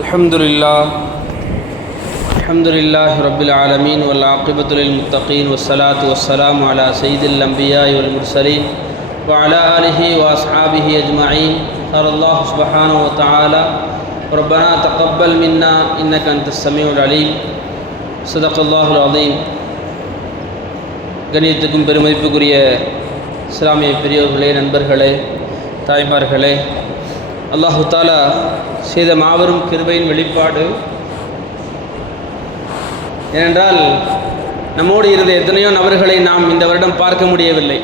الحمد لله رب العالمين والعاقبة للمتقين والصلاة والسلام على سيد الأنبياء والمرسلين وعلى آله وأصحابه أجمعين. قال الله سبحانه وتعالى: ربنا تقبل منا إنك أنت السميع العليم. صدق الله العظيم. கணியத்துக்கும் பெருமதிப்புக்குரிய இஸ்லாமிய பெரியோர்களே, நண்பர்களே, தாய்மார்களே, அல்லாஹு தாலா செய்த மாபெரும் கிருபையின் வெளிப்பாடு. ஏனென்றால் நம்மோடு இருந்த எத்தனையோ நபர்களை நாம் இந்த வருடம் பார்க்க முடியவில்லை.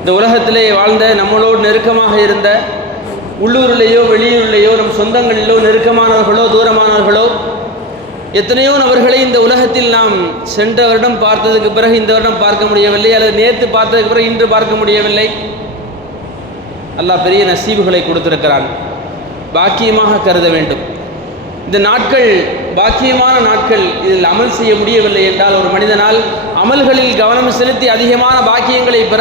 இந்த உலகத்திலே வாழ்ந்த, நம்மளோடு நெருக்கமாக இருந்த, உள்ளூரிலேயோ வெளியூரிலேயோ நம் சொந்தங்களிலோ நெருக்கமானவர்களோ தூரமானவர்களோ எத்தனையோ நபர்களை இந்த உலகத்தில் நாம் சென்ற வருடம் பார்த்ததுக்கு பிறகு இந்த வருடம் பார்க்க முடியவில்லை, அல்லது நேற்று பார்த்ததுக்கு பிறகு இன்று பார்க்க முடியவில்லை. அல்லாஹ் பெரிய நசீபுகளை கொடுத்திருக்கிறான். பாக்கியமாக கருத வேண்டும். இந்த நாட்கள் பாக்கியமான நாட்கள். இதில் அமல் செய்ய முடியவில்லை என்றால், ஒரு மனிதனால் அமல்களில் கவனம் செலுத்தி அதிகமான பாக்கியங்களை பெற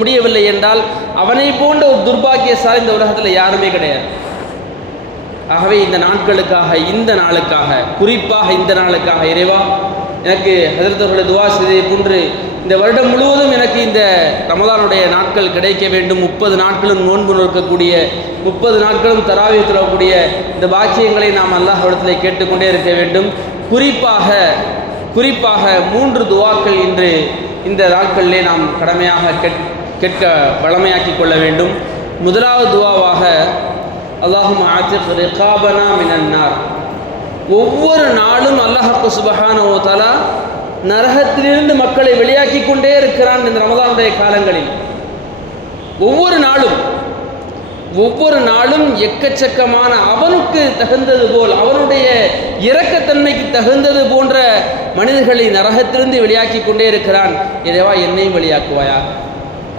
முடியவில்லை என்றால், அவனை போன்ற ஒரு துர்பாக்கியசாலி இந்த உலகத்தில் யாருமே கிடையாது. ஆகவே இந்த நாட்களுக்காக, இந்த நாளுக்காக, குறிப்பாக இந்த நாளுக்காக இறைவா, எனக்கு ஹஜ்ரத் அவர்களை துவா செய்ததை போன்று இந்த வருடம் முழுவதும் எனக்கு இந்த ரமதானுடைய நாட்கள் கிடைக்க வேண்டும். 30 நாட்களும் நோன்பு நோக்கக்கூடிய, 30 நாட்களும் தராவீஹ் தொழக்கூடிய இந்த பாக்கியங்களை நாம் அல்லாஹ்விடத்திலே கேட்டுக்கொண்டே இருக்க வேண்டும். குறிப்பாக 3 துவாக்கள் இன்று இந்த நாட்களிலே நாம் கடமையாக கேட்க வளமையாக்கி கொள்ள வேண்டும். முதலாவது துவாவாக, அல்லாஹும்ம ஆத்திக் ரிகாபனா மினன் நார். ஒவ்வொரு நாளும் அல்லாஹ் சுப்ஹானஹு வ தஆலா நரகத்திலிருந்து மக்களை வெளியாக்கி கொண்டே இருக்கிறான். இந்த ரமதானுடைய காலங்களில் ஒவ்வொரு நாளும் எக்கச்சக்கமான, அவனுக்கு தகுந்தது போல், அவனுடைய இரக்கத்தன்மைக்கு தகுந்தது போன்ற மனிதர்களை நரகத்திலிருந்து வெளியாக்கி கொண்டே இருக்கிறான். இறைவா, என்னையும் வெளியாக்குவாயா.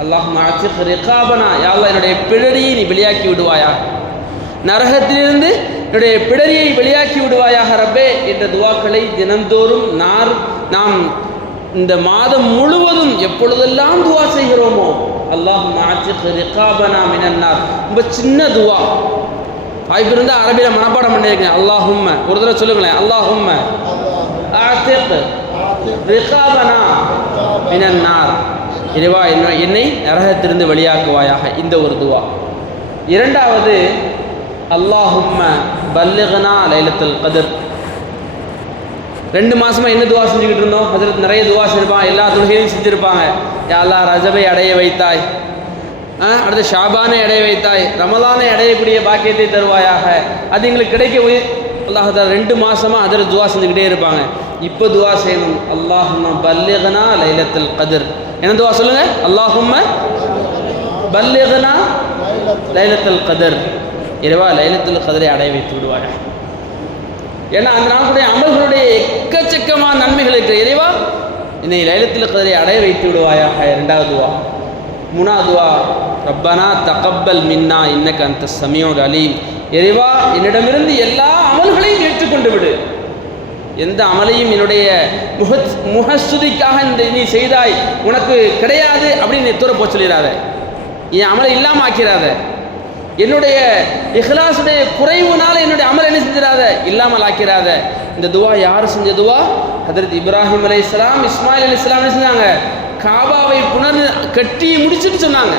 அல்லாஹும்ம ஆத்திக் ரிகாபனா, யா அல்லாஹ், என்னுடைய பிடரியை நீ வெளியாக்கி விடுவாயா, நரகத்திலிருந்து என்னுடைய பிடரியை வெளியாக்கி விடுவாயாக ரப்பே என்ற துவாக்களை தினந்தோறும் நாம் இந்த மாதம் முழுவதும் எப்பொழுதெல்லாம் துவா செய்கிறோமோ, அல்லாஹும்ம ஆத்திக் ரிகாபனா மினன் நார். ரொம்ப சின்ன துவா, வாய்ப்பு இருந்தால் அரபியில் மனப்பாடம் பண்ணியிருக்கேன். அல்லாஹும்ம, ஒரு தடவை சொல்லுங்களேன், அல்லாஹும்ம ஆத்திக் ரிகாபனா மினன் நார். இறைவா, என்னை நரகத்திலிருந்து வெளியாக்குவாயாக, இந்த ஒரு துவா. இரண்டாவது, அல்லாஹும்ம பல்லிக்னா லைலத்துல் கத்ர். 2 மாதமாக என்ன துவா செஞ்சுக்கிட்டு இருந்தோம்? ஹஜ்ரத் நிறைய துவா செஞ்சிருப்பாங்க, எல்லா தொழுகையும் செஞ்சுருப்பாங்க. யா அல்லாஹ், ரஜபை அடைய வைத்தாய், அடுத்து ஷாபானை அடைய வைத்தாய், ரமலானை அடையக்கூடிய பாக்கியத்தை தருவாயாக, அது எங்களுக்கு கிடைக்க அல்லாஹ். 2 மாதமாக ஹஜ்ரத் துவா செஞ்சுக்கிட்டே இருப்பாங்க. இப்போ துவா செய்யணும், அல்லாஹும்ம பல்லிக்னா லைலத்துல் கத்ர். என்ன துவா சொல்லுங்கள்? அல்லாஹும்ம பல்லிக்னா லைலத்துல் கத்ர். இறைவா, லைலத்துல் கத்ரை அடைய வைத்து விடுவாயா. ஏன்னா அந்த நாளுடைய அமல்களுடைய எக்கச்சக்கமான நன்மைகள் இருக்கிற. இறைவா, என்னை லைலத்துல் கத்ரை அடைய வைத்து விடுவாயாக. 2வது துவா. 3வது துவா, ரப்பனா தகப்பல் மின்னா இன்னக அன்த ஸமீஉல் அலீம். இறைவா, என்னிடமிருந்து எல்லா அமல்களையும் ஏற்றுக்கொண்டு விடு. எந்த அமலையும் என்னுடைய முகஸ்துதிக்காக நீ செய்தாய், உனக்கு கிடையாது அப்படின்னு தூர போக சொல்லிடாத. என் அமலை இல்லாமல் ஆக்கிறாத. என்னுடைய இஹ்லாஸுடைய குறைவுனால என்னுடைய அமல் என்ன செஞ்சிடாத, இல்லாமல் ஆக்கிறாத. இந்த துவா யார் செஞ்ச துவா? ஹஜ்ரத் இப்ராஹிம் அலைஹிஸ்ஸலாம், இஸ்மாயில் அலைஹிஸ்ஸலாம் என்ன செஞ்சாங்க? காபாவை கட்டி முடிச்சுட்டு சொன்னாங்க.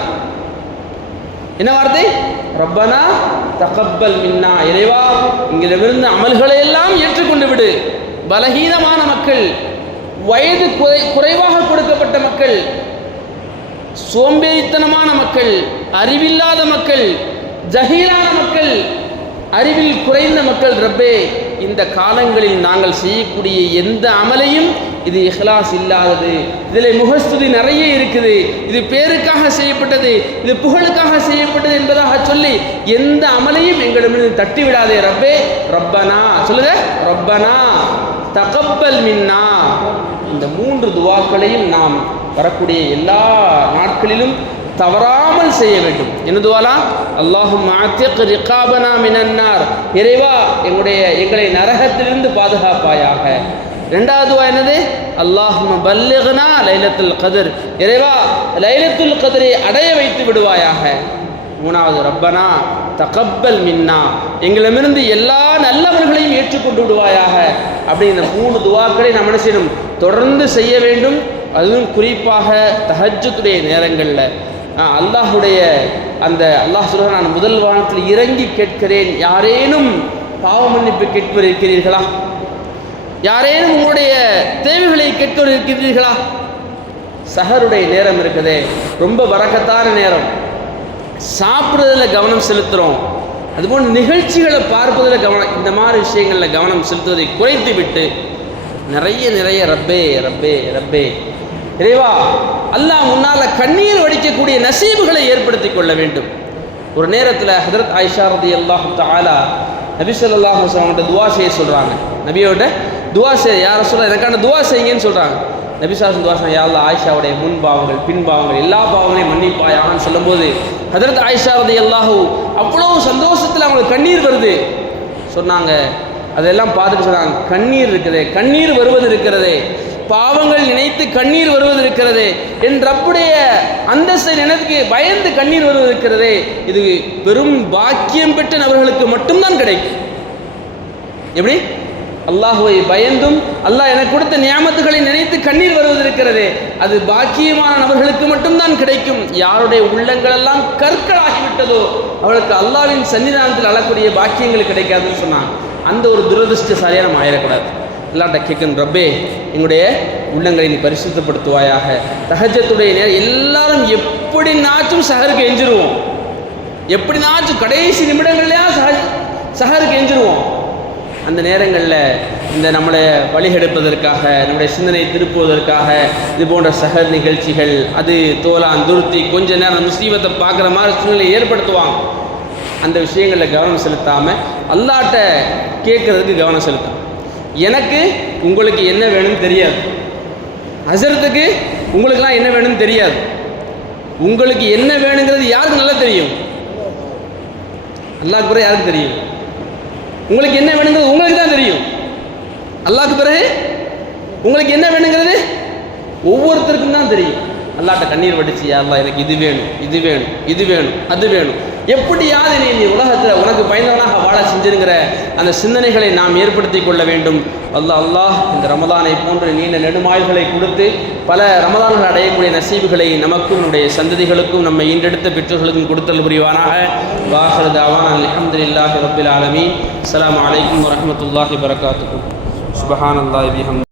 என்ன வார்த்தை? ரப்பனா தகப்பல் மின்னா. இறைவா, இங்கிலிருந்து அமல்களை எல்லாம் ஏற்றுக்கொண்டு விடு. பலகீனமான மக்கள், வயது குறைவாக கொடுக்கப்பட்ட மக்கள், சோம்பேறித்தனமான மக்கள், அறிவில்லாத மக்கள், ஜஹீலான மக்கள், அறிவில் குறைந்த மக்கள், ரப்பே, இந்த காலங்களில் நாங்கள் செய்யக்கூடிய எந்த அமலையும் இது இஹ்லாஸ் இல்லாதது, இதில் முகஸ்துதி நிறைய இருக்குது, இது பேருக்காக செய்யப்பட்டது, இது புகழுக்காக செய்யப்பட்டது என்பதாக சொல்லி எந்த அமலையும் எங்களிடமிருந்து தட்டி விடாதே ரப்பே. ரப்பனா சொல்லுங்க, ரப்பனா தகப்பல் மின்னா. இந்த 3 துவாக்களையும் நாம் வரக்கூடிய எல்லா நாட்களிலும் தவறாமல் செய்ய வேண்டும். என்ன துவாலா? அல்லாஹும்ம ஆத்திக் ரிகாபனா மினன் நார். இறைவா, எங்களை நரகத்திலிருந்து பாதுகாப்பாயாக. 2வது துவா என்னது? அல்லாஹும்ம பல்லிக்னா லைலத்துல் கத்ர். இறைவா, லைலத்துல் கத்ரை அடைய வைத்து விடுவாயாக. 3வது, ரப்பனா தகப்பல் மின்னா, எங்களிடமிருந்து எல்லா நல்லவர்களையும் ஏற்றுக்கொண்டு விடுவாயாக. அப்படி இந்த 3 துவாக்களை நாம் என்ன செய்யணும், தொடர்ந்து செய்ய வேண்டும். அதுவும் குறிப்பாக தஹஜ்ஜுடைய நேரங்களில் அல்லாஹுடைய அந்த அல்லாஹ் சொல்கிறான், நான் முதல் வானத்தில் இறங்கி கேட்கிறேன், யாரேனும் பாவ மன்னிப்பு கேட்பவர் இருக்கிறீர்களா? யாரேனும் உங்களுடைய தேவைகளை கேட்பவர் இருக்கிறீர்களா? சஹருடைய நேரம் இருக்குதே, ரொம்ப பரக்கத்தான நேரம். சாப்பிட்றதுல கவனம் செலுத்துகிறோம், அதுபோல் நிகழ்ச்சிகளை பார்ப்பதில் கவனம், இந்த மாதிரி விஷயங்களில் கவனம் செலுத்துவதை குறைத்து விட்டு நிறைய ரப்பே ரப்பே ரப்பே இறைவா அல்லாஹ் முன்னால் கண்ணீர் வடிக்கக்கூடிய நசீபுகளை ஏற்படுத்தி கொள்ள வேண்டும். ஒரு நேரத்தில் ஹதரத் ஆயிஷா ரலியல்லாஹு தஆலா நபி ஸல்லல்லாஹு அலைஹி வஸல்லம் துவா செய்ய சொல்கிறாங்க. நபியோட துவா செய்ய, யார சொல்ல எனக்கான துவா செய்யுங்கன்னு சொல்கிறாங்க. நபி ஸல்லல்லாஹு துவா செய்ய, யா அல்லாஹ் ஆயிஷாவுடைய முன் பாவங்கள் பின் பாவங்கள் எல்லா பாவங்களையும் மன்னிப்பாயான்னு சொல்லும்போது ஹதரத் ஆயிஷா ரலியல்லாஹு அவ்வளோ சந்தோஷத்தில் அவங்களுக்கு கண்ணீர் வருது. சொன்னாங்க, அதெல்லாம் பார்த்துட்டு சொன்னாங்க, கண்ணீர் இருக்கிறதே, கண்ணீர் வருவது இருக்கிறதே, பாவங்கள் நினைத்து கண்ணீர் வருவது இருக்கிறதே, என் ரப்புடைய அந்தஸ்தை நினைத்து பயந்து கண்ணீர் வருவது இருக்கிறதே, இது பெரும் பாக்கியம் பெற்ற நபர்களுக்கு மட்டும்தான் கிடைக்கும். எப்படி? அல்லாஹுவை பயந்தும் அல்லாஹ் எனக்கு கொடுத்த நியாமத்துகளை நினைத்து கண்ணீர் வருவது இருக்கிறதே, அது பாக்கியமான நபர்களுக்கு மட்டும்தான் கிடைக்கும். யாருடைய உள்ளங்களெல்லாம் கற்களாகிவிட்டதோ அவளுக்கு அல்லாஹ்வின் சன்னிதானத்தில் அழக்கூடிய பாக்கியங்கள் கிடைக்காதுன்னு சொன்னாங்க. அந்த ஒரு துரதிருஷ்டசாலியாக நம்ம ஆயிடக்கூடாது. அல்லாஹ்ட்ட கேட்கணும், ரப்பே எங்களுடைய உள்ளங்களை நீ பரிசுத்தப்படுத்துவாயாக. தஹஜ்ஜுடைய நேரம் எல்லாரும் எப்படினாச்சும் சஹருக்கு எஞ்சிருவோம், எப்படினாச்சும் கடைசி நிமிடங்கள்லையா சஹருக்கு எஞ்சிருவோம். அந்த நேரங்களில் இந்த நம்மளை வழிகெடுப்பதற்காக, நம்முடைய சிந்தனை திருப்புவதற்காக இது போன்ற சஹர் நிகழ்ச்சிகள், அது தோலான் துருத்தி கொஞ்ச நேரம் முஸ்லீமத்தை பார்க்குற மாதிரி சூழ்நிலை ஏற்படுத்துவாங்க. அந்த விஷயங்களில் கவனம் செலுத்தாமல் அல்லாஹ்ட்ட கேட்குறதுக்கு கவனம் செலுத்தும். எனக்கு உங்களுக்கு என்ன வேணும்னு தெரியாது, ஹஸரத்துக்கு உங்களுக்கெல்லாம் என்ன வேணும்னு தெரியாது. உங்களுக்கு என்ன வேணுங்கிறது யாருக்கு நல்லா தெரியும்? அல்லாஹ்க்கு பிறகு யாருக்கு தெரியும்? உங்களுக்கு என்ன வேணுங்கிறது உங்களுக்கு தான் தெரியும். அல்லாஹ்க்கு பிறகு உங்களுக்கு என்ன வேணுங்கிறது ஒவ்வொருத்தருக்கும் தான் தெரியும். அல்லாஹ்ட்ட கண்ணீர் வடிச்சு, யா அல்லாஹ் எனக்கு இது வேணும், இது வேணும், இது வேணும், அது வேணும், எப்படியாவது நீ உலகத்தில் உனக்கு பயந்தவனாக வாழ செஞ்சிருங்கிற அந்த சிந்தனைகளை நாம் ஏற்படுத்தி கொள்ள வேண்டும். அல்லாஹ் இந்த ரமலானை போன்ற நீண்ட நெடுமாய்களை கொடுத்து பல ரமலான்கள் அடையக்கூடிய நசீபுகளை நமக்கும் நம்முடைய சந்ததிகளுக்கும் நம்ம ஈண்டெடுத்த பெற்றோர்களுக்கும் கொடுத்தல் புரிவானாக. வாஹிரு தஅவானா அல்ஹம்துலில்லாஹி ரப்பில் ஆலமீன். அஸ்ஸலாமு அலைக்கும் வரஹ்மத்துல்லாஹி வபரகாத்துஹு. சுப்ஹானல்லாஹி வபிஹம்திஹி.